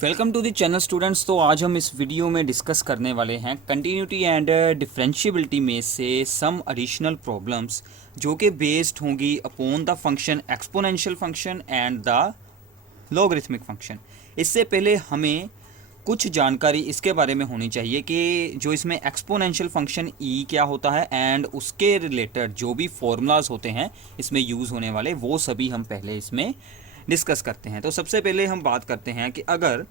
Welcome to the channel students. तो आज हम इस वीडियो में डिस्कस करने वाले हैं कंटिन्यूटी एंड डिफरेंशिएबिलिटी में से सम एडिशनल प्रॉब्लम्स जो कि बेस्ड होंगी upon the function exponential function and the logarithmic function. इससे पहले हमें कुछ जानकारी इसके बारे में होनी चाहिए कि जो इसमें एक्सपोनेंशियल फंक्शन ई क्या होता है एंड उसके रिलेटेड जो भी फॉर्मूलाज होते हैं इसमें यूज़ होने वाले वो सभी हम पहले इसमें डिस्कस करते हैं। तो सबसे पहले हम बात करते हैं कि अगर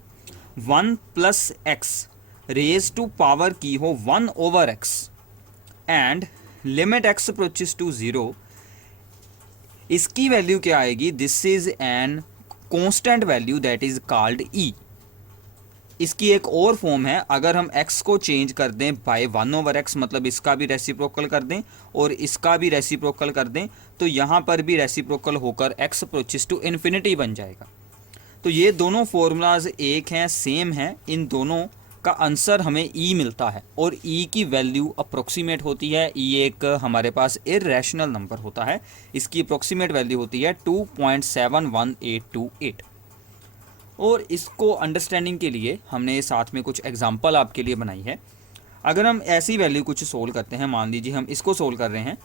1 plus x raise to power की हो 1 over x and limit x approaches to 0, इसकी वैल्यू क्या आएगी? This is an constant value that is called e. इसकी एक और फॉर्म है, अगर हम x को चेंज कर दें बाय 1 ओवर एक्स, मतलब इसका भी रेसिप्रोकल कर दें और इसका भी रेसिप्रोकल कर दें, तो यहाँ पर भी रेसिप्रोकल होकर x अप्रोचेस टू इन्फिनिटी बन जाएगा। तो ये दोनों फॉर्मूलाज एक हैं, सेम हैं, इन दोनों का आंसर हमें e मिलता है और e की वैल्यू अप्रोक्सीमेट होती है। e एक हमारे पास इर्रेशनल नंबर होता है, इसकी अप्रोक्सीमेट वैल्यू होती है 2.71828। और इसको अंडरस्टैंडिंग के लिए हमने साथ में कुछ एग्जांपल आपके लिए बनाई है। अगर हम ऐसी वैल्यू कुछ सोल्व करते हैं, मान लीजिए हम इसको सोल्व कर रहे हैं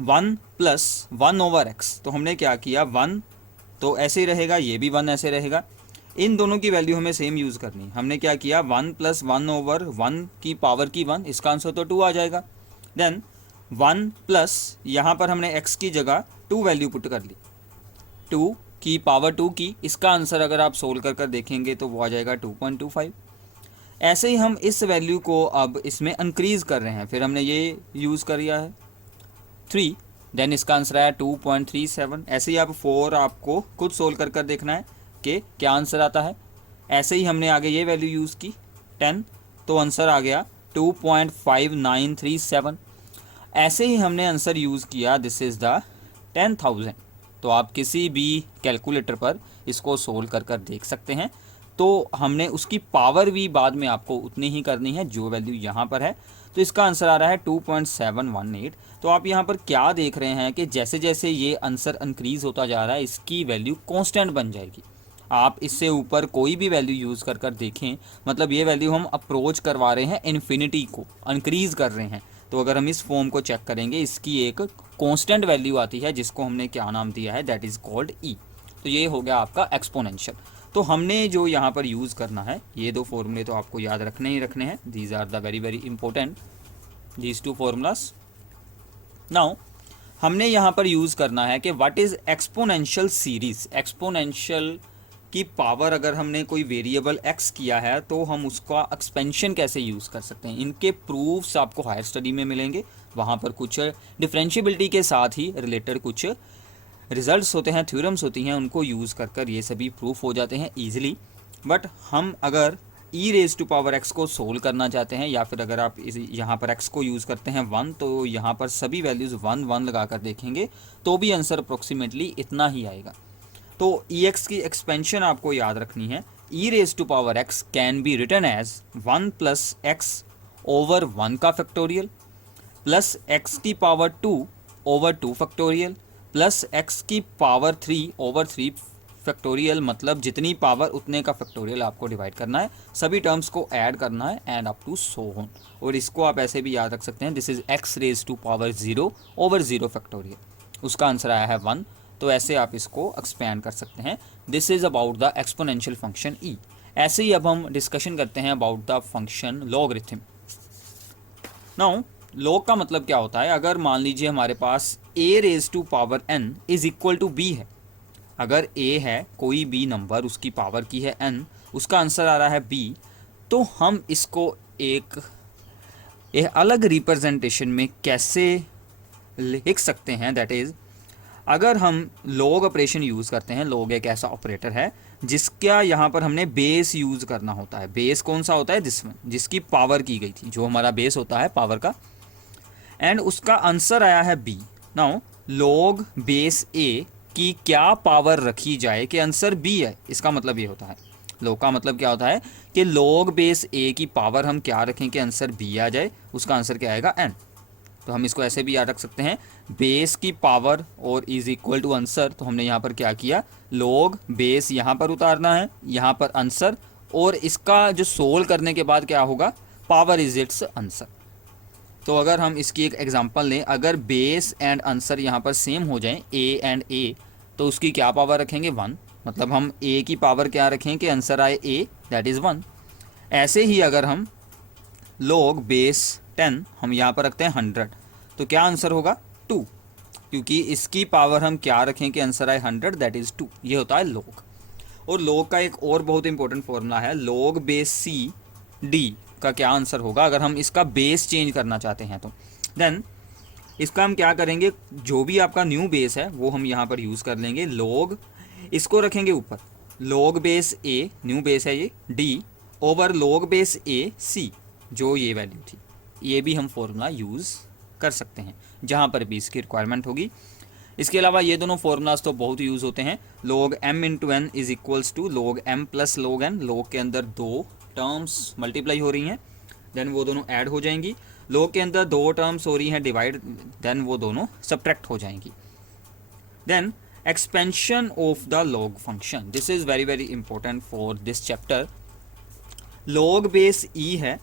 1 प्लस 1 ओवर एक्स, तो हमने क्या किया 1 तो ऐसे ही रहेगा, ये भी 1 ऐसे रहेगा, इन दोनों की वैल्यू हमें सेम यूज़ करनी है। हमने क्या किया 1 प्लस 1 ओवर 1 की पावर की 1, इसका आंसर तो 2 आ जाएगा। देन 1 प्लस यहाँ पर हमने x की जगह 2 वैल्यू पुट कर ली, 2 की पावर 2 की, इसका आंसर अगर आप सोल्व कर देखेंगे तो वो आ जाएगा 2.25। ऐसे ही हम इस वैल्यू को अब इसमें इंक्रीज़ कर रहे हैं, फिर हमने ये यूज़ कर लिया है 3, देन इसका आंसर आया 2.37। ऐसे ही आप 4 आपको खुद सोल्व कर देखना है कि क्या आंसर आता है। ऐसे ही हमने आगे ये वैल्यू यूज़ की 10, तो आंसर आ गया 2.5937। ऐसे ही हमने आंसर यूज़ किया दिस इज़ द 10,000। तो आप किसी भी कैलकुलेटर पर इसको सोल्व कर देख सकते हैं। तो हमने उसकी पावर भी बाद में आपको उतनी ही करनी है जो वैल्यू यहाँ पर है। तो इसका आंसर आ रहा है 2.718। तो आप यहाँ पर क्या देख रहे हैं कि जैसे जैसे ये आंसर इंक्रीज़ होता जा रहा है इसकी वैल्यू कांस्टेंट बन जाएगी। आप इससे ऊपर कोई भी वैल्यू यूज़ कर देखें, मतलब ये वैल्यू हम अप्रोच करवा रहे हैं इन्फिनिटी को, इंक्रीज़ कर रहे हैं। तो अगर हम इस फॉर्म को चेक करेंगे, इसकी एक कांस्टेंट वैल्यू आती है जिसको हमने क्या नाम दिया है, दैट इज़ कॉल्ड ई। तो ये हो गया आपका एक्सपोनेंशियल। तो हमने जो यहाँ पर यूज़ करना है, ये दो फॉर्मूले तो आपको याद रखने ही रखने हैं। These are the very very important, these two formulas. Now हमने यहाँ पर यूज़ करना है कि what is exponential series. Exponential की पावर अगर हमने कोई वेरिएबल x किया है तो हम उसका एक्सपेंशन कैसे यूज़ कर सकते हैं। इनके प्रूफ्स आपको हायर स्टडी में मिलेंगे, वहाँ पर कुछ डिफरेंशिएबिलिटी के साथ ही रिलेटेड कुछ रिजल्ट्स होते हैं, थ्योरम्स होती हैं, उनको यूज़ कर ये सभी प्रूफ हो जाते हैं ईजिली। बट हम अगर e raise to power x को सोल्व करना चाहते हैं, या फिर अगर आप यहाँ पर x को यूज़ करते हैं 1, तो यहाँ पर सभी वैल्यूज़ 1 1 लगा कर देखेंगे तो भी आंसर अप्रोक्सीमेटली इतना ही आएगा। तो ex की एक्सपेंशन आपको याद रखनी है। e raise to power x can be written as 1 plus x over 1 का फैक्टोरियल प्लस x की power 2 over 2 factorial plus x की पावर 3 ओवर 3 फैक्टोरियल, मतलब जितनी पावर उतने का फैक्टोरियल आपको डिवाइड करना है, सभी टर्म्स को ऐड करना है and up to so on. और इसको आप ऐसे भी याद रख सकते हैं, this is x raise to power 0 over 0 factorial, उसका आंसर आया है 1। तो ऐसे आप इसको एक्सपैंड कर सकते हैं। This is about the exponential function e. ऐसे ही अब हम डिस्कशन करते हैं about the function logarithm. Now log का मतलब क्या होता है? अगर मान लीजिए हमारे पास a raise to power n is equal to b है, अगर a है कोई भी नंबर, उसकी पावर की है n, उसका आंसर आ रहा है b, तो हम इसको एक अलग रिप्रेजेंटेशन में कैसे लिख सकते हैं? दैट इज़ अगर हम लॉग ऑपरेशन यूज़ करते हैं, लॉग एक ऐसा ऑपरेटर है जिसका यहाँ पर हमने बेस यूज़ करना होता है। बेस कौन सा होता है? दिस वन, जिसकी पावर की गई थी, जो हमारा बेस होता है पावर का, एंड उसका आंसर आया है b। Now log base a की क्या पावर रखी जाए कि आंसर b है, इसका मतलब ये होता है। लॉग का मतलब क्या होता है कि लॉग बेस a की पावर हम क्या रखें कि आंसर b आ जाए, उसका आंसर क्या आएगा n। तो हम इसको ऐसे भी याद रख सकते हैं, बेस की पावर और इज इक्वल टू आंसर। तो हमने यहाँ पर क्या किया, लॉग बेस यहाँ पर उतारना है, यहाँ पर आंसर, और इसका जो सोल्व करने के बाद क्या होगा, पावर इज इट्स आंसर। तो अगर हम इसकी एक एग्जांपल लें, अगर बेस एंड आंसर यहाँ पर सेम हो जाएं a एंड a, तो उसकी क्या पावर रखेंगे, 1। मतलब हम a की पावर क्या रखें कि आंसर आए a, दैट इज़ 1। ऐसे ही अगर हम log बेस 10 हम यहाँ पर रखते हैं 100, तो क्या आंसर होगा 2, क्योंकि इसकी पावर हम क्या रखें कि आंसर आए 100, दैट इज़ 2। ये होता है log। और log का एक और बहुत इंपॉर्टेंट फॉर्मूला है, log बेस c d का क्या आंसर होगा अगर हम इसका बेस चेंज करना चाहते हैं। तो देन इसका हम क्या करेंगे, जो भी आपका न्यू बेस है वो हम यहाँ पर यूज़ कर लेंगे, log इसको रखेंगे ऊपर, log base a new base है ये, d over log base a c जो ये वैल्यू थी। ये भी हम फॉर्मूला यूज़ कर सकते हैं जहाँ पर भी इसकी रिक्वायरमेंट होगी। इसके अलावा ये दोनों फॉर्मूलाज तो बहुत यूज़ होते हैं। log m into n is equals to log m plus log n। log के अंदर दो टर्म्स मल्टीप्लाई हो रही हैं, देन वो दोनों ऐड हो जाएंगी। log के अंदर दो टर्म्स हो रही हैं डिवाइड, देन वो दोनों सब्ट्रैक्ट हो जाएंगी। Then expansion of the log function, this is very very important for this chapter. log base e है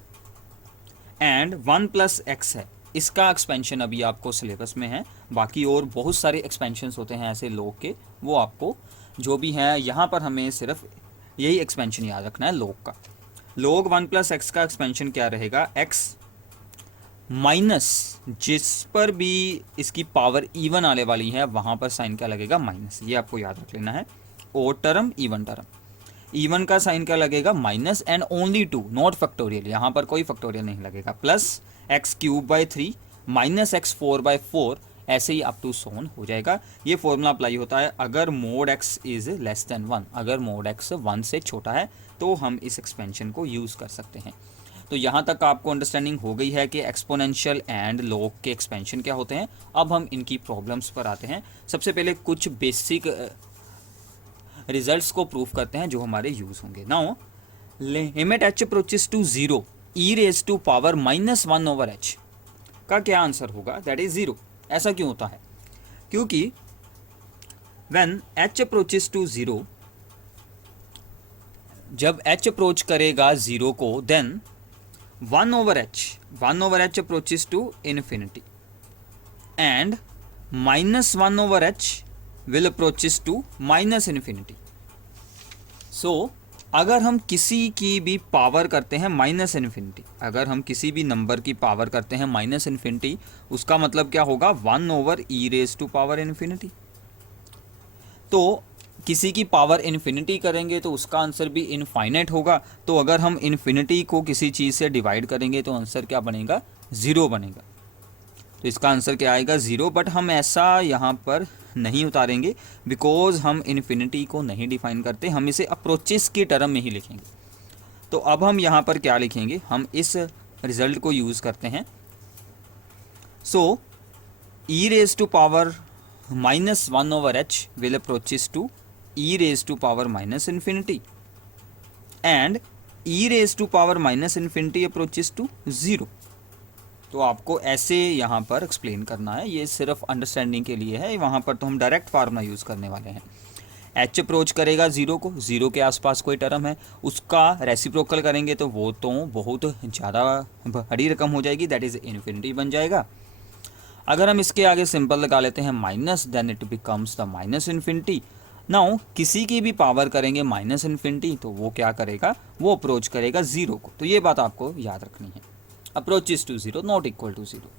एंड 1 प्लस x है, इसका एक्सपेंशन अभी आपको सिलेबस में है। बाकी और बहुत सारे एक्सपेंशंस होते हैं ऐसे log के, वो आपको जो भी हैं यहाँ पर हमें सिर्फ यही एक्सपेंशन याद रखना है log का। log 1 प्लस एक्स का एक्सपेंशन क्या रहेगा, x माइनस जिस पर भी इसकी पावर इवन आने वाली है वहाँ पर साइन क्या लगेगा, माइनस। ये आपको याद रख लेना है। Odd term even term, even का साइन क्या लगेगा, minus and only 2 not factorial, यहाँ पर कोई फैक्टोरियल नहीं लगेगा। Plus x cube by 3 minus x 4 by 4, ऐसे ही अप टू सोन हो जाएगा। ये फॉर्मूला अप्लाई होता है अगर mode x is less than 1, अगर मोड एक्स 1 से छोटा है तो हम इस एक्सपेंशन को यूज़ कर सकते हैं। तो यहाँ तक आपको अंडरस्टैंडिंग हो गई है कि एक्सपोनेंशियल एंड log के एक्सपेंशन क्या होते हैं। अब हम इनकी प्रॉब्लम्स पर आते हैं। सबसे पहले कुछ बेसिक रिजल्ट्स को प्रूफ करते हैं जो हमारे यूज़ होंगे। Now limit h approaches to 0 e raise to power -1 over h का क्या आंसर होगा, दैट इज 0। ऐसा क्यों होता है, क्योंकि व्हेन h अप्रोचेस टू 0, जब h अप्रोच करेगा 0 को, then 1 over h approaches to infinity and -1 over h will approaches to minus infinity। so अगर हम किसी की भी पावर करते हैं माइनस इन्फिनिटी, अगर हम किसी भी नंबर की पावर करते हैं माइनस इन्फिनिटी, उसका मतलब क्या होगा, 1 over e raise to power infinity. तो किसी की पावर इन्फिनिटी करेंगे तो उसका आंसर भी इनफाइनाइट होगा। तो अगर हम इन्फिनिटी को किसी चीज़ से डिवाइड करेंगे तो आंसर क्या बनेगा, 0 बनेगा। तो इसका आंसर क्या आएगा, 0। बट हम ऐसा यहाँ पर नहीं उतारेंगे बिकॉज हम इन्फिनिटी को नहीं डिफाइन करते, हम इसे अप्रोचेस की टर्म में ही लिखेंगे। तो अब हम यहाँ पर क्या लिखेंगे, हम इस रिजल्ट को यूज़ करते हैं। So e raise to power -1 over h will approaches to e raise to power minus infinity and e raise to power minus infinity approaches to 0। तो आपको ऐसे यहाँ पर एक्सप्लेन करना है, ये सिर्फ अंडरस्टैंडिंग के लिए है। वहाँ पर तो हम डायरेक्ट फार्मूला यूज़ करने वाले हैं। h अप्रोच करेगा 0 को, 0 के आसपास कोई टर्म है, उसका रेसिप्रोकल करेंगे तो वो तो बहुत ज़्यादा बड़ी रकम हो जाएगी, दैट इज़ इन्फिनिटी बन जाएगा। अगर हम इसके आगे सिंपल लगा लेते हैं minus, then it becomes the minus infinity. Now किसी की भी पावर करेंगे माइनस इन्फिनिटी तो वो क्या करेगा, वो अप्रोच करेगा 0 को। तो ये बात आपको याद रखनी है, approaches to 0 not equal to 0।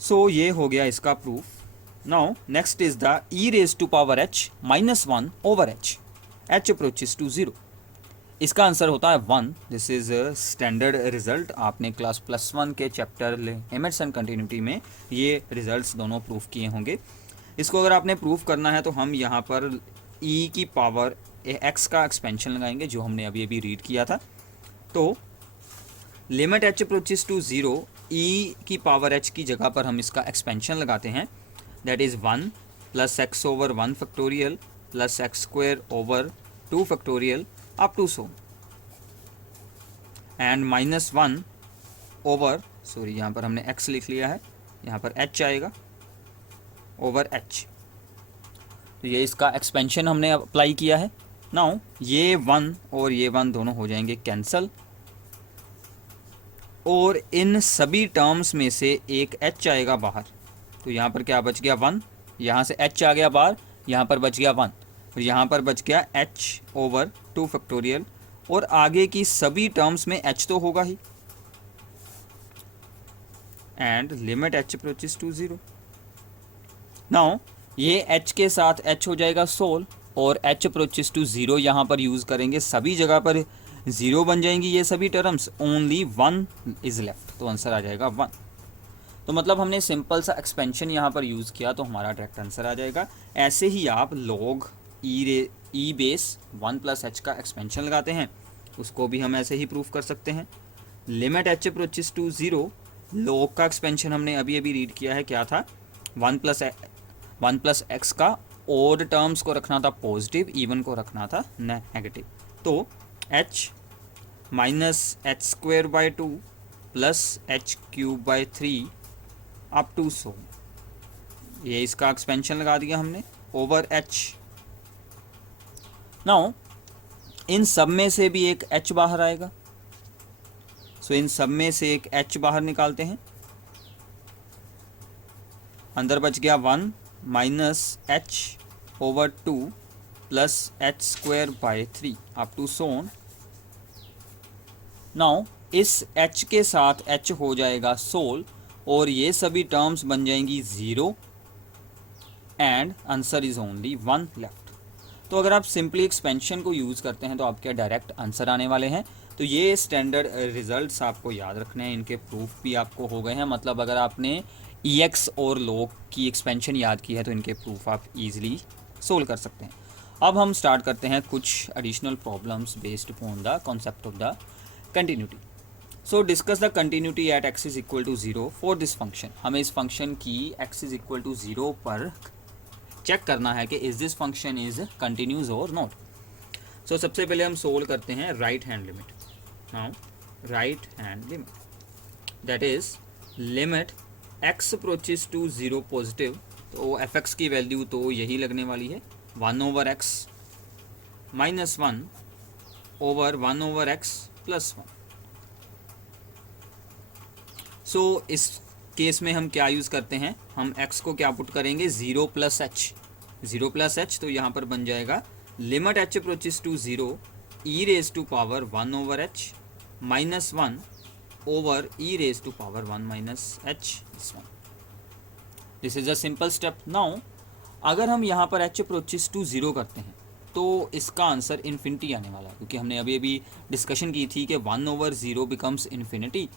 So ये हो गया इसका proof. Now next is the e raise to power h -1 over h approaches to 0। इसका आंसर होता है 1। दिस इज स्टैंडर्ड रिजल्ट, आपने क्लास +1 के चैप्टर लिमिट्स एंड कंटिन्यूटी में ये रिजल्ट्स दोनों प्रूफ किए होंगे। इसको अगर आपने प्रूफ करना है तो हम यहाँ पर e की पावर x का एक्सपेंशन लगाएंगे जो हमने अभी अभी रीड किया था। तो limit h approaches to 0 e की पावर h की जगह पर हम इसका एक्सपेंशन लगाते हैं, that is 1 plus x over 1 factorial plus x square over 2 factorial up to so and -1 over, sorry यहाँ पर हमने x लिख लिया है, यहाँ पर h आएगा ओवर h। तो ये इसका एक्सपेंशन हमने अप्लाई किया है। नाउ ये 1 और ये 1 दोनों हो जाएंगे कैंसल, और इन सभी टर्म्स में से एक h आएगा बाहर। तो यहाँ पर क्या बच गया 1, यहाँ से h आ गया बाहर, यहाँ पर बच गया 1, और यहाँ पर बच गया h/2 फैक्टोरियल, और आगे की सभी टर्म्स में h तो होगा ही। And limit h approaches to 0। Now ये h के साथ h हो जाएगा सोल, और h अप्रोचेस टू 0 यहाँ पर यूज़ करेंगे, सभी जगह पर 0 बन जाएंगी ये सभी टर्म्स, ओनली 1 इज़ लेफ्ट, तो आंसर आ जाएगा 1। तो मतलब हमने सिंपल सा एक्सपेंशन यहाँ पर यूज़ किया तो हमारा डायरेक्ट आंसर आ जाएगा। ऐसे ही आप लॉग ई बेस 1 + h का एक्सपेंशन लगाते हैं, उसको भी हम ऐसे ही प्रूफ कर सकते हैं। Limit h approaches to 0, log का एक्सपेंशन हमने अभी अभी रीड किया है, क्या था 1 + x का ओड टर्म्स को रखना था पॉजिटिव, इवन को रखना था नेगेटिव। तो h - h² / 2 + h³ / 3 up to सो, ये इसका एक्सपेंशन लगा दिया हमने ओवर h। नाउ इन सब में से भी एक h बाहर आएगा, सो इन सब में से एक h बाहर निकालते हैं। अंदर बच गया 1 - h/2 + h² / 3 up to so on. Now इस h के साथ h हो जाएगा सोल, और ये सभी टर्म्स बन जाएंगी 0, and answer is only 1 left. तो अगर आप सिंपली एक्सपेंशन को यूज़ करते हैं तो आपके डायरेक्ट आंसर आने वाले हैं। तो ये स्टैंडर्ड रिजल्ट्स आपको याद रखने हैं, इनके प्रूफ भी आपको हो गए हैं। मतलब अगर आपने EX और लॉग की एक्सपेंशन याद की है तो इनके प्रूफ आप ईजिली सोल्व कर सकते हैं। अब हम स्टार्ट करते हैं कुछ additional problems based upon the concept of the continuity. So discuss the continuity at x = 0 for this function. हमें इस फंक्शन की x = 0 पर चेक करना है कि is this function is continuous और नॉट। सो सबसे पहले हम सोल्व करते हैं right hand limit. Now right hand limit that is limit x approaches to 0 positive, तो fx की वैल्यू तो यही लगने वाली है 1/x - 1/1/x + 1। सो इस केस में हम क्या यूज़ करते हैं, हम x को क्या पुट करेंगे 0 + h, 0 + h, तो यहाँ पर बन जाएगा limit h approaches to 0 e⁻1/h - 1/e⁻1 - h। This is a simple step. Now अगर हम यहाँ पर h अप्रोचेस टू 0 करते हैं तो इसका आंसर इन्फिनिटी आने वाला है, क्योंकि हमने अभी अभी डिस्कशन की थी कि 1/0 बिकम्स इन्फिनिटी।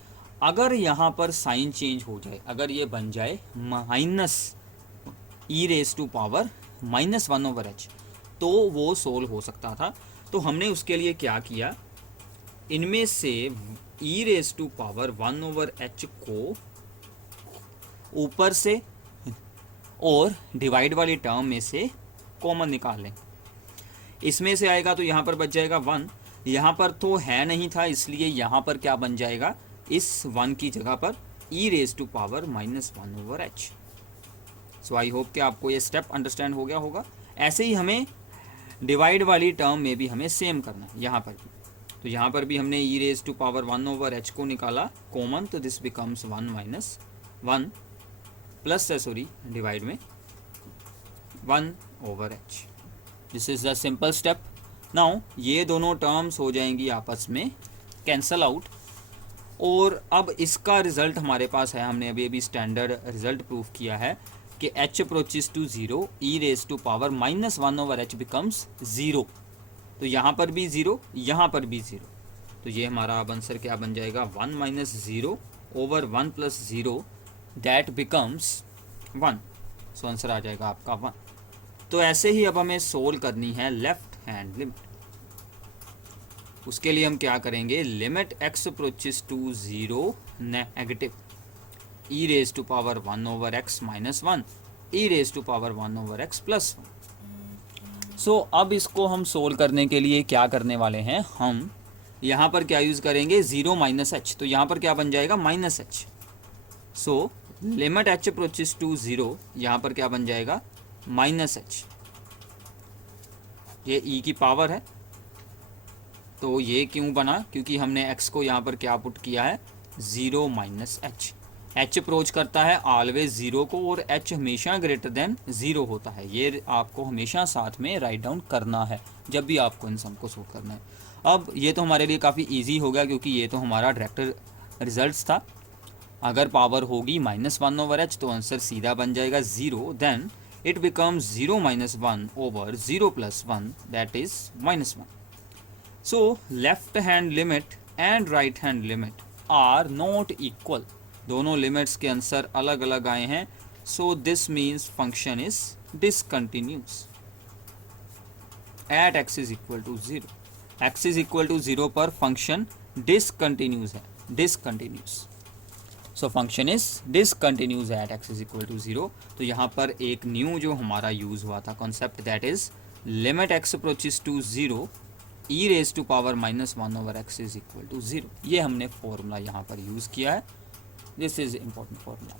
अगर यहाँ पर साइन चेंज हो जाए, अगर ये बन जाए -e⁻1/h, तो वो सोल्व हो सकता था। तो हमने उसके लिए क्या किया, इनमें से e⁻1/h को ऊपर से और डिवाइड वाली टर्म में से कॉमन निकाल लें। इसमें से आएगा तो यहाँ पर बच जाएगा 1, यहाँ पर तो है नहीं था, इसलिए यहाँ पर क्या बन जाएगा, इस 1 की जगह पर e⁻1/h। सो आई होप कि आपको ये स्टेप अंडरस्टैंड हो गया होगा। ऐसे ही हमें डिवाइड वाली टर्म में भी हमें सेम करना है यहाँ पर भी। तो यहाँ पर भी हमने e⁻1/h को निकाला कॉमन, तो दिस बिकम्स 1 प्लस डिवाइड में 1/h। This is the simple step. Now ये दोनों टर्म्स हो जाएंगी आपस में कैंसल आउट, और अब इसका रिज़ल्ट हमारे पास है, हमने अभी अभी स्टैंडर्ड रिज़ल्ट प्रूफ किया है कि h approaches to 0 e⁻1/h becomes 0। तो यहाँ पर भी 0, यहाँ पर भी 0, तो ये हमारा अब आंसर क्या बन जाएगा 1 - 0/1 + 0 दैट बिकम्स 1। सो आंसर आ जाएगा आपका 1। तो ऐसे ही अब हमें सोल्व करनी है लेफ्ट हैंड लिमिट। उसके लिए हम क्या करेंगे, limit x approaches to 0 negative e⁻1/x - 1 e⁻1/x + 1। So अब इसको हम सोल्व करने के लिए क्या करने वाले हैं, हम यहाँ पर क्या यूज़ करेंगे 0 - h, तो यहाँ पर क्या बन जाएगा -h। So limit h approaches to 0, यहाँ पर क्या बन जाएगा -h। ये e की पावर है, तो ये क्यों बना, क्योंकि हमने x को यहाँ पर क्या पुट किया है, 0 माइनस एच। h अप्रोच करता है ऑलवेज 0 को और h हमेशा ग्रेटर देन 0 होता है। ये आपको हमेशा साथ में राइट डाउन करना है जब भी आपको इन सम को सोल्व करना है। अब ये तो हमारे लिए काफ़ी इजी हो गया, क्योंकि ये तो हमारा डायरेक्ट रिजल्ट्स था। अगर पावर होगी -1/h तो आंसर सीधा बन जाएगा 0, then it becomes 0 - 1 over 0 + 1 that is -1। So left hand limit and right hand limit are not equal. दोनों लिमिट्स के आंसर अलग अलग आए हैं, so this means function is discontinuous at x is equal to 0। x is equal to 0 पर function discontinuous है, discontinuous. So function is discontinuous at x is equal to 0। तो यहाँ पर एक न्यू जो हमारा यूज हुआ था concept, that is limit x approaches to 0 e raise to power -1 over x is equal to 0। ये हमने फॉर्मूला यहाँ पर यूज किया है, this is important formula.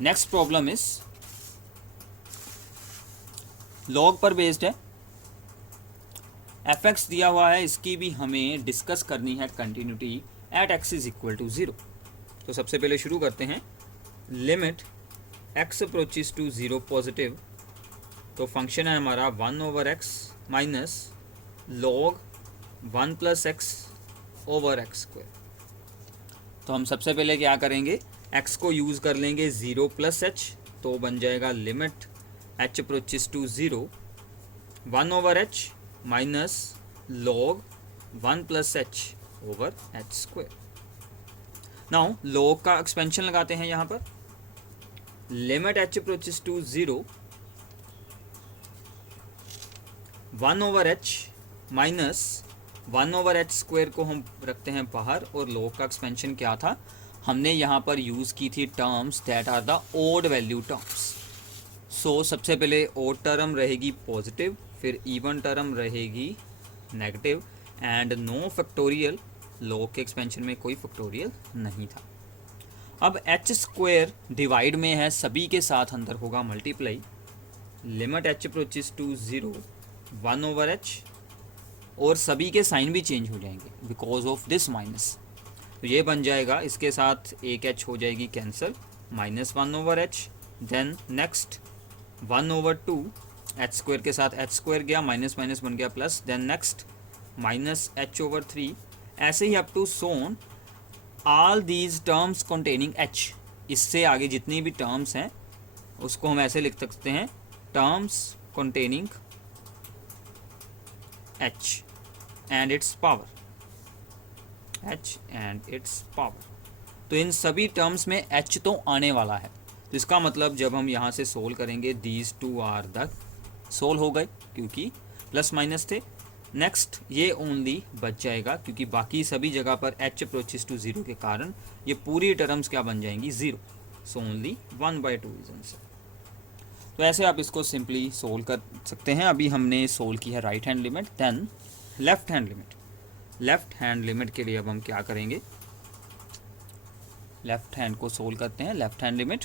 Next problem is log पर बेस्ड है, fx दिया हुआ है, इसकी भी हमें डिस्कस करनी है continuity at x is equal to 0। तो सबसे पहले शुरू करते हैं, limit x approaches to 0 positive, तो फंक्शन है हमारा 1 over x minus log 1 + x over x²। तो हम सबसे पहले क्या करेंगे, x को यूज़ कर लेंगे 0 + h, तो बन जाएगा limit h approaches to 0 1 over h minus log 1 + h over h²। Now log का एक्सपेंशन लगाते हैं यहाँ पर, limit h approaches to 0 1 over h minus 1 over h² को हम रखते हैं बाहर, और लॉग का एक्सपेंशन क्या था, हमने यहाँ पर यूज़ की थी terms that are the odd value terms. So सबसे पहले ओड टर्म रहेगी पॉजिटिव, फिर इवन टर्म रहेगी negative, and no factorial. Log के एक्सपेंशन में कोई फैक्टोरियल नहीं था। अब h² डिवाइड में है, सभी के साथ अंदर होगा multiply, limit h approaches to 0 1 over h, और सभी के साइन भी चेंज हो जाएंगे बिकॉज ऑफ दिस माइनस। तो ये बन जाएगा, इसके साथ एक h हो जाएगी cancel, -1 over h, then next 1 over 2, h² के साथ h² गया, माइनस माइनस बन गया plus, then next -h over 3, ऐसे ही up to so on all these terms containing h। इससे आगे जितनी भी टर्म्स हैं उसको हम ऐसे लिख सकते हैं, terms containing h and it's power, h and it's power. तो इन सभी टर्म्स में h तो आने वाला है, तो इसका मतलब जब हम यहाँ से सोल्व करेंगे, these two are the solve हो गए क्योंकि प्लस माइनस थे। नेक्स्ट ये ओनली बच जाएगा, क्योंकि बाकी सभी जगह पर h अप्रोचेस टू 0 के कारण ये पूरी टर्म्स क्या बन जाएंगी, 0। So only 1/2 is answer. तो ऐसे आप इसको सिंपली सोल्व कर सकते हैं। अभी हमने सोल्व की है right hand limit, then left hand limit. Left hand limit के लिए अब हम क्या करेंगे, लेफ्ट हैंड को सोल्व करते हैं। Left hand limit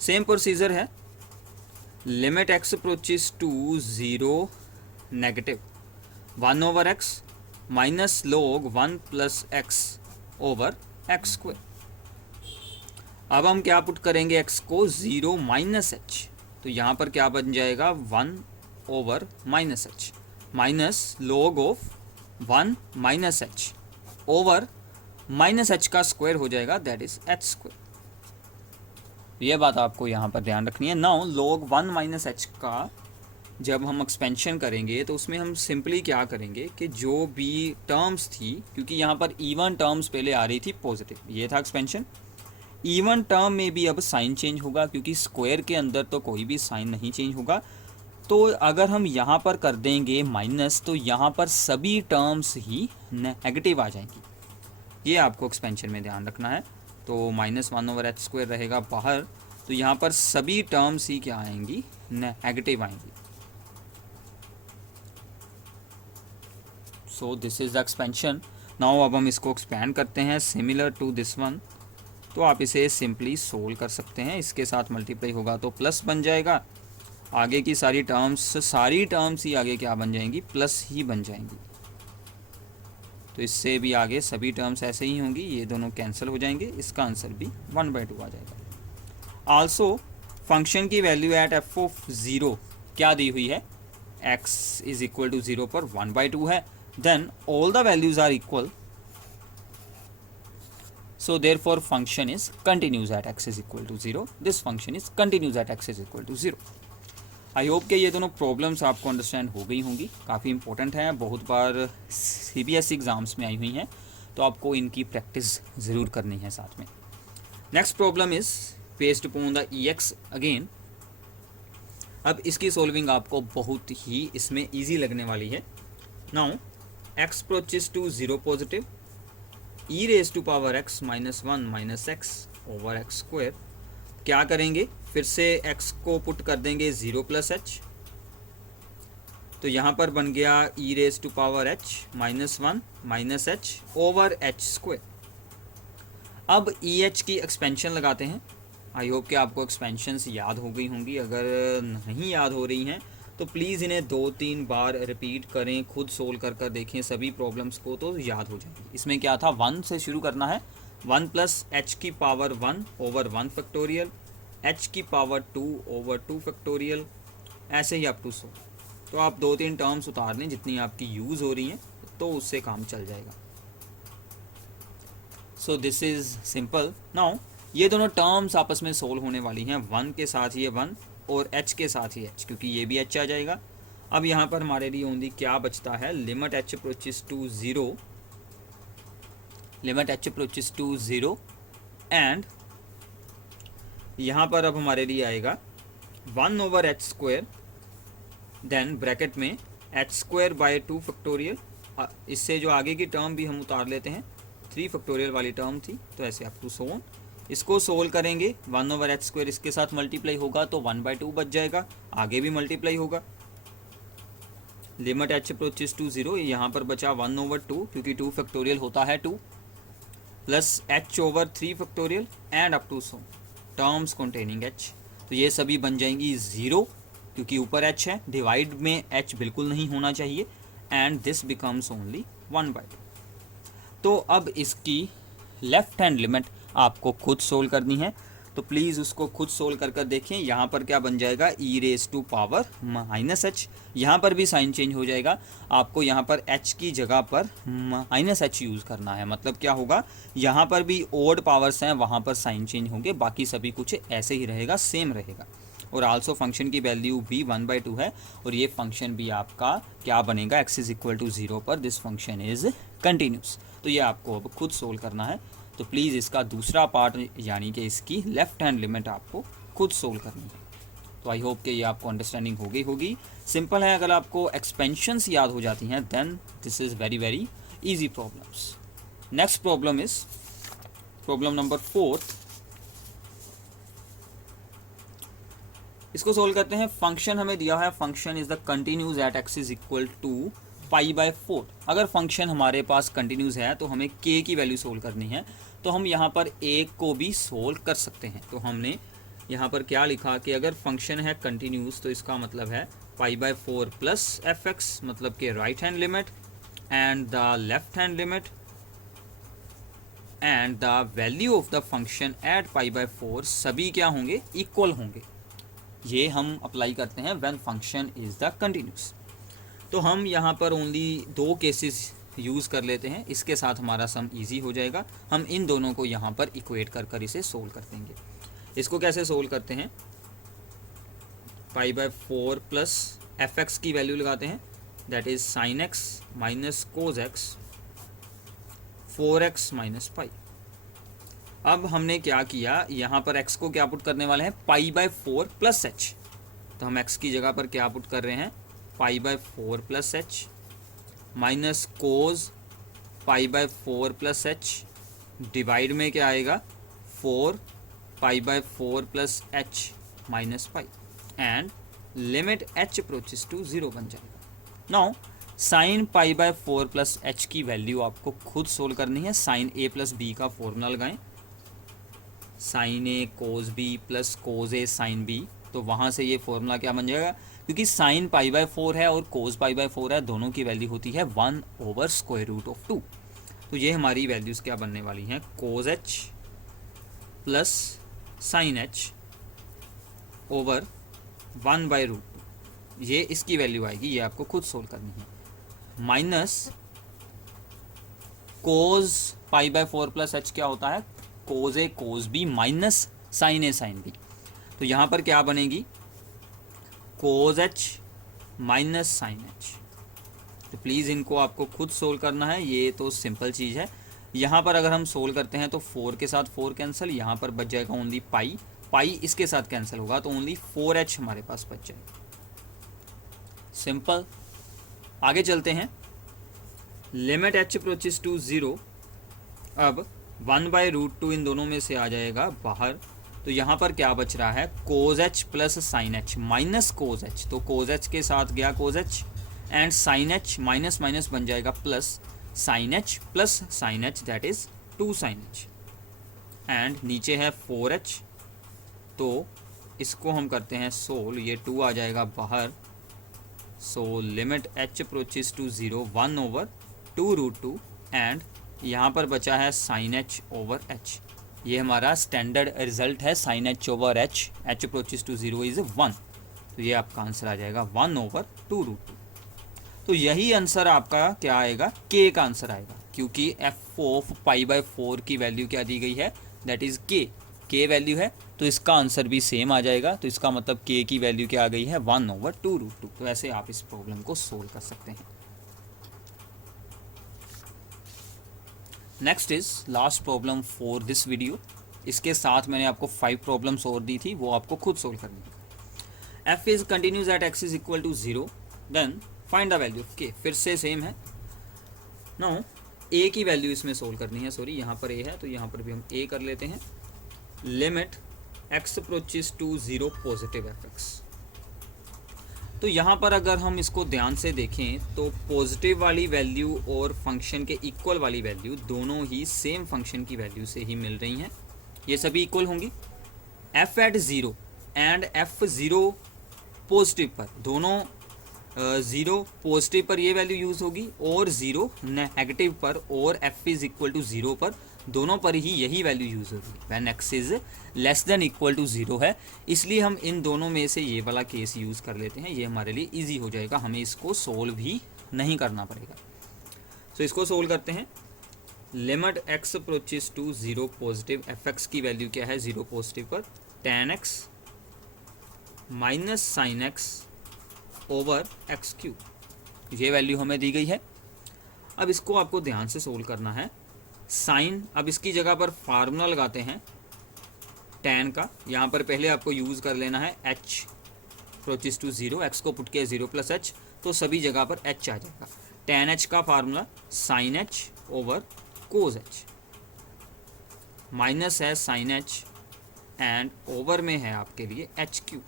same procedure है, limit x approaches to 0 negative 1 over x minus log 1 + x over x²। अब हम क्या पुट करेंगे, x को 0 - h, तो यहाँ पर क्या बन जाएगा, 1 over -h minus log of 1 - h over -h का स्क्वायर हो जाएगा, दैट इज h²। ये बात आपको यहाँ पर ध्यान रखनी है। नाउ log 1 - h का जब हम एक्सपेंशन करेंगे तो उसमें हम सिंपली क्या करेंगे कि जो भी टर्म्स थी, क्योंकि यहाँ पर इवन टर्म्स पहले आ रही थी पॉजिटिव, ये था एक्सपेंशन। इवन टर्म में भी अब साइन चेंज होगा, क्योंकि स्क्वायर के अंदर तो कोई भी साइन नहीं चेंज होगा। तो अगर हम यहाँ पर कर देंगे माइनस, तो यहाँ पर सभी टर्म्स ही नेगेटिव आ जाएंगी। ये आपको एक्सपेंशन में ध्यान रखना है। तो -1 ओवर h² रहेगा बाहर, तो यहाँ पर सभी टर्म्स ही क्या आएंगी, नेगेटिव आएंगी। So this is the expansion. Now अब हम इसको एक्सपैंड करते हैं सिमिलर टू दिस वन, तो आप इसे सिंपली सोल्व कर सकते हैं। इसके साथ मल्टीप्लाई होगा तो प्लस बन जाएगा, आगे की सारी टर्म्स ही आगे क्या बन जाएंगी, प्लस ही बन जाएंगी। तो इससे भी आगे सभी टर्म्स ऐसे ही होंगी, ये दोनों कैंसिल हो जाएंगे, इसका आंसर भी 1/2 आ जाएगा। आल्सो फंक्शन की वैल्यू एट एफ ऑफ 0 क्या दी हुई है, x इज इक्वल टू 0 पर 1/2 है, then all the values are equal, so therefore function is continuous at x is equal to 0, this function is continuous at x is equal to 0। I hope कि ये दोनों problems आपको understand हो गई होंगी, काफ़ी इंपॉर्टेंट हैं, बहुत बार CBSE एग्ज़ाम्स में आई हुई हैं, तो आपको इनकी प्रैक्टिस ज़रूर करनी है साथ में। Next problem is based upon the EX again. अब इसकी सॉल्विंग आपको बहुत ही इसमें ईजी लगने वाली है। Now x approaches to 0 positive, e raise to power x minus 1 minus x over x square. क्या करेंगे, फिर से x को पुट कर देंगे 0 प्लस एच, तो यहाँ पर बन गया e raise to power h minus 1 minus h over h square. अब EH की एक्सपेंशन लगाते हैं। आई होप कि आपको एक्सपेंशंस याद हो गई होंगी, अगर नहीं याद हो रही हैं तो प्लीज़ इन्हें 2-3 बार रिपीट करें, खुद सोल्व कर देखें सभी प्रॉब्लम्स को, तो याद हो जाएगी। इसमें क्या था, 1 से शुरू करना है, 1 प्लस एच की पावर 1 ओवर 1 फैक्टोरियल, एच की पावर 2 ओवर 2 फैक्टोरियल, ऐसे ही अप टू 100। तो आप 2-3 टर्म्स उतार लें जितनी आपकी यूज़ हो रही हैं, तो उससे काम चल जाएगा। So this is simple. Now ये दोनों टर्म्स आपस में सोल्व होने वाली हैं, 1 के साथ ये 1 और h के साथ ही h, क्योंकि ये भी h आ जाएगा। अब यहाँ पर हमारे लिए ओनली क्या बचता है, limit h approaches to 0, limit h approaches to 0 and यहाँ पर अब हमारे लिए आएगा 1 over h square, then bracket में एच स्क्वायर बाय 2 फैक्टोरियल। इससे जो आगे की टर्म भी हम उतार लेते हैं, 3 फैक्टोरियल वाली टर्म थी, तो ऐसे अप टू सो ऑन। इसको सोल्व करेंगे, 1 ओवर एच स्क्वायर इसके साथ मल्टीप्लाई होगा तो 1/2 बच जाएगा, आगे भी मल्टीप्लाई होगा। लिमिट एच अप्रोचेस टू 0, यहाँ पर बचा 1 ओवर 2, क्योंकि 2 फैक्टोरियल होता है 2, plus h over 3 factorial and up to so terms containing h. तो ये सभी बन जाएंगी 0, क्योंकि ऊपर एच है, डिवाइड में एच बिल्कुल नहीं होना चाहिए, एंड दिस बिकम्स ओनली 1/2। तो अब इसकी लेफ्ट हैंड लिमिट आपको खुद सोल्व करनी है, तो प्लीज़ उसको खुद सोल्व कर देखें। यहाँ पर क्या बन जाएगा, e raise to power minus h, यहाँ पर भी साइन चेंज हो जाएगा, आपको यहाँ पर h की जगह पर माइनस एच यूज़ करना है। मतलब क्या होगा, यहाँ पर भी ओड पावर्स हैं, वहाँ पर साइन चेंज होंगे, बाकी सभी कुछ ऐसे ही रहेगा, सेम रहेगा। और आल्सो फंक्शन की वैल्यू भी 1/2 है, और ये फंक्शन भी आपका क्या बनेगा, x इज इक्वल टू 0 पर दिस फंक्शन इज़ कंटिन्यूस। तो ये आपको अब खुद सोल्व करना है, तो प्लीज़ इसका दूसरा पार्ट यानी कि इसकी लेफ्ट हैंड लिमिट आपको खुद सोल्व करनी है। तो आई होप कि ये आपको अंडरस्टैंडिंग हो गई होगी। सिंपल है, अगर आपको एक्सपेंशंस याद हो जाती हैं then this is very very easy problems. Next problem is problem number 4। इसको सोल्व करते हैं। फंक्शन हमें दिया है, function is the continuous at x is equal to π/4। अगर फंक्शन हमारे पास कंटिन्यूस है तो हमें k की वैल्यू सोल्व करनी है, तो हम यहाँ पर a को भी सोल्व कर सकते हैं। तो हमने यहाँ पर क्या लिखा कि अगर फंक्शन है कंटिन्यूस तो इसका मतलब है π/4 प्लस fx, मतलब कि right hand limit and the left hand limit and the value of the function at π/4 सभी क्या होंगे, इक्वल होंगे। ये हम अप्लाई करते हैं when function is the continuous. तो हम यहाँ पर ओनली 2 केसेस यूज़ कर लेते हैं, इसके साथ हमारा सम इजी हो जाएगा। हम इन दोनों को यहाँ पर इक्वेट कर इसे सोल्व कर देंगे। इसको कैसे सोल्व करते हैं, π/4 प्लस fx की वैल्यू लगाते हैं, that is sin x minus cos x 4x minus pi. अब हमने क्या किया, यहाँ पर x को क्या पुट करने वाले हैं, π/4 प्लस h। तो हम x की जगह पर क्या पुट कर रहे हैं, π/4 plus h minus cos π/4 plus h, divide में क्या आएगा 4 π/4 plus h minus pi, and limit h approaches to 0 बन जाएगा। नाउ साइन π/4 प्लस h की वैल्यू आपको खुद सोल्व करनी है। साइन a प्लस b का फॉर्मूला लगाएं, sine a cos b plus cos a sine b, तो वहाँ से ये फॉर्मूला क्या बन जाएगा, क्योंकि साइन π/4 है और कोस π/4 है, दोनों की वैल्यू होती है 1/√2। तो ये हमारी वैल्यूज़ क्या बनने वाली हैं, कोस h plus sine h over 1/√2, ये इसकी वैल्यू आएगी, ये आपको खुद सोल्व करनी है, माइनस कोस π/4 प्लस h क्या होता है, cos a cos b minus sine a sine b। तो यहाँ पर क्या बनेगी, cos h minus sine h। तो प्लीज़ इनको आपको खुद सोल्व करना है, ये तो सिंपल चीज़ है। यहाँ पर अगर हम सोल्व करते हैं तो 4 के साथ 4 कैंसिल, यहाँ पर बच जाएगा ओनली पाई, पाई इसके साथ कैंसिल होगा तो ओनली 4h हमारे पास बच जाएगा। सिंपल। आगे चलते हैं, लिमिट h अप्रोचेस टू 0। अब 1/√2 इन दोनों में से आ जाएगा बाहर, तो यहाँ पर क्या बच रहा है, cos h plus sine h minus cos h, तो कोस h के साथ गया cos h and sine h, minus minus बन जाएगा plus sine h plus sine h, that is 2 sine h, and नीचे है 4h, तो इसको हम करते हैं सोल्व, ये 2 आ जाएगा बाहर। So limit h approaches to 0 1/2√2 and यहाँ पर बचा है साइन h ओवर h। ये हमारा स्टैंडर्ड रिजल्ट है, sine h over h, h approaches to 0 is 1, तो ये आपका आंसर आ जाएगा 1/2√2। तो यही आंसर आपका क्या आएगा, k का आंसर आएगा, क्योंकि f ऑफ π/4 की वैल्यू क्या दी गई है, दैट इज k वैल्यू है, तो इसका आंसर भी सेम आ जाएगा। तो इसका मतलब k की वैल्यू क्या आ गई है, 1/2√2। तो ऐसे आप इस प्रॉब्लम को सोल्व कर सकते हैं। Next is last problem for this video. इसके साथ मैंने आपको 5 प्रॉब्लम्स और दी थी, वो आपको खुद सोल्व करनी है। f is continuous at x is equal to 0, then find the value of k। फिर से सेम है, नो a की वैल्यू इसमें सोल्व करनी है, सॉरी यहाँ पर a है तो यहाँ पर भी हम a कर लेते हैं। Limit x approaches to 0 positive fx। तो यहाँ पर अगर हम इसको ध्यान से देखें तो पॉजिटिव वाली वैल्यू और फंक्शन के इक्वल वाली वैल्यू दोनों ही सेम फंक्शन की वैल्यू से ही मिल रही हैं, ये सभी इक्वल होंगी। f eight 0 and f0 positive पर, दोनों 0 पॉजिटिव पर ये वैल्यू यूज़ होगी और 0 नेगेटिव पर और f इज़ इक्वल टू 0 पर, दोनों पर ही यही वैल्यू यूज़ होगी when x is less than equal to 0 है। इसलिए हम इन दोनों में से ये वाला केस यूज़ कर लेते हैं, ये हमारे लिए इजी हो जाएगा, हमें इसको सोल्व भी नहीं करना पड़ेगा। सो इसको सोल्व करते हैं। Limit x approaches to 0 positive, fx की वैल्यू क्या है 0 पॉजिटिव पर, tan x minus sine x over x3, ये वैल्यू हमें दी गई है। अब इसको आपको ध्यान से सोल्व करना है। साइन, अब इसकी जगह पर फार्मूला लगाते हैं tan का, यहाँ पर पहले आपको यूज़ कर लेना है h अप्रोचेस टू 0, x को पुट किया 0 प्लस h, तो सभी जगह पर h आ जाएगा। tan h का formula sine h over cos h, minus है साइन h एंड ओवर में है आपके लिए h3।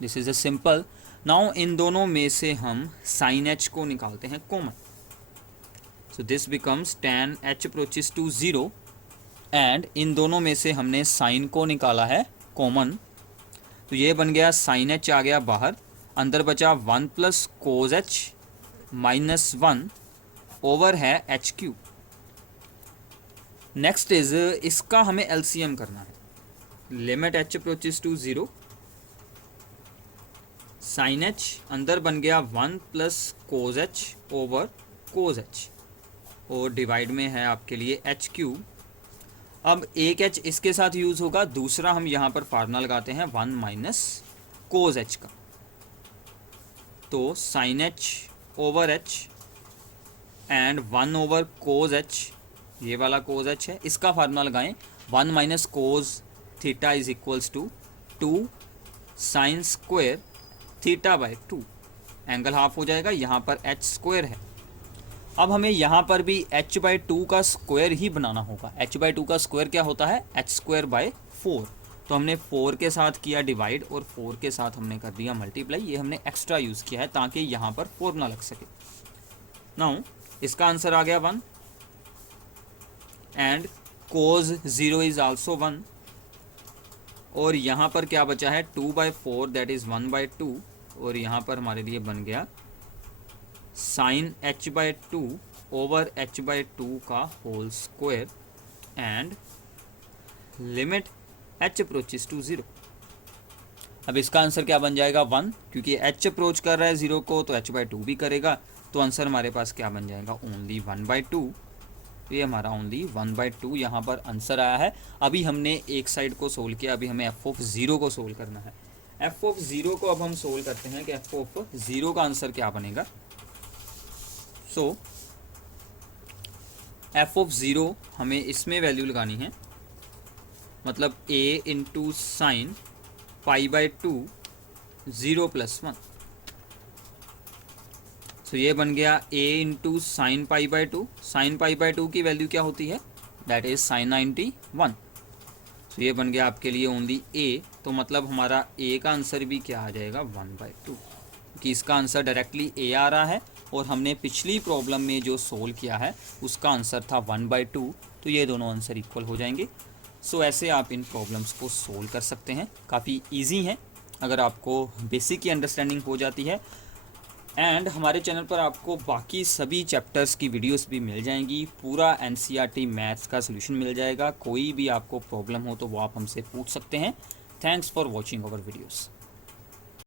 This is a simple. Now इन दोनों में से हम साइन h को निकालते हैं common, so this becomes tan h approaches to 0 and इन दोनों में से हमने साइन को निकाला है कॉमन, तो ये बन गया साइन h आ गया बाहर, अंदर बचा 1 plus cos h minus 1 over है h3। नेक्स्ट इज इसका हमें एलसीएम करना है। Limit h approaches to 0, sine h अंदर बन गया 1 plus cos h over cos h और डिवाइड में है आपके लिए h3। अब एक h इसके साथ यूज़ होगा, दूसरा हम यहाँ पर फार्मूला लगाते हैं 1 माइनस कोस h का, तो sine h over h and 1 over cos h, ये वाला कोस h है, इसका फार्मूला लगाएं 1 minus cos theta is equals to 2 sine square theta by 2, angle half हो जाएगा, यहाँ पर h स्क्वायर है। अब हमें यहाँ पर भी h/2 का स्क्वायर ही बनाना होगा। h/2 का स्क्वायर क्या होता है, h²/4, तो हमने 4 के साथ किया डिवाइड और 4 के साथ हमने कर दिया मल्टीप्लाई, ये हमने एक्स्ट्रा यूज़ किया है ताकि यहाँ पर फॉर्मूला लग सके। नाउ इसका आंसर आ गया 1 एंड कोस 0 इज आल्सो 1, और यहाँ पर क्या बचा है 2/4 दैट इज़ 1/2 और यहाँ पर हमारे लिए बन गया साइन h/2 ओवर h/2 का whole square and limit h approaches to 0। अब इसका आंसर क्या बन जाएगा 1, क्योंकि h अप्रोच कर रहा है 0 को तो h/2 भी करेगा, तो आंसर हमारे पास क्या बन जाएगा ओनली 1/2। तो ये हमारा ओनली 1/2 यहाँ पर आंसर आया है। अभी हमने एक साइड को सोल्व किया, अभी हमें f(0) को सोल्व करना है। f(0) को अब हम सोल्व करते हैं कि f(0) का आंसर क्या बनेगा। सो f(0) हमें इसमें वैल्यू लगानी है, मतलब a इंटू साइन π/2 0 + 1। तो ये बन गया a इंटू साइन π/2। साइन π/2 की वैल्यू क्या होती है, दैट इज sin 91। तो ये बन गया आपके लिए ओनली a। तो मतलब हमारा a का आंसर भी क्या आ जाएगा 1/2, कि इसका आंसर डायरेक्टली a आ रहा है और हमने पिछली प्रॉब्लम में जो सोल्व किया है उसका आंसर था 1/2। तो ये दोनों आंसर इक्वल हो जाएंगे। सो ऐसे आप इन प्रॉब्लम्स को सोल्व कर सकते हैं, काफ़ी इजी हैं अगर आपको बेसिक की अंडरस्टैंडिंग हो जाती है। एंड हमारे चैनल पर आपको बाकी सभी चैप्टर्स की वीडियोस भी मिल जाएंगी, पूरा NCERT मैथ्स का सोल्यूशन मिल जाएगा। कोई भी आपको प्रॉब्लम हो तो वो आप हमसे पूछ सकते हैं। Thanks for watching our videos.